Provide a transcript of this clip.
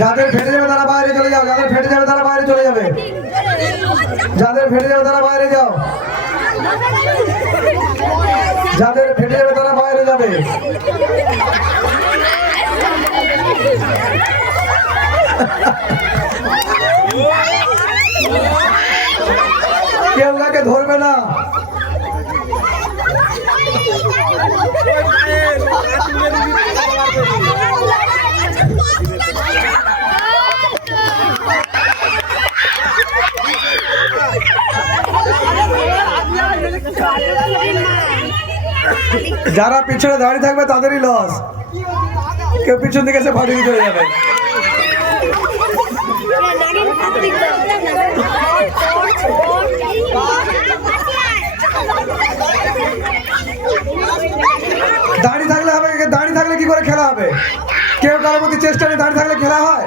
যাদের ফেটে যাবে তারা বাইরে চলে যাও, যাদের ফেটে যাবে তারা বাইরে চলে যাবে, যাদের ফেটে যাবে তারা বাইরে যাও, যাদের ফেটে যাবে তারা বাইরে যাবে। কেউ কাকে ধরবে না। যারা পিছনে দাঁড়িয়ে থাকবে তাদেরই লস, কেউ পিছন দিকে এসে ফাটিয়ে চলে যাবে। দাঁড়িয়ে থাকলে হবে, দাঁড়িয়ে থাকলে কি করে খেলা হবে? কেউ কারোর মধ্যে চেষ্টা নেই, দাঁড়িয়ে থাকলে খেলা হয়।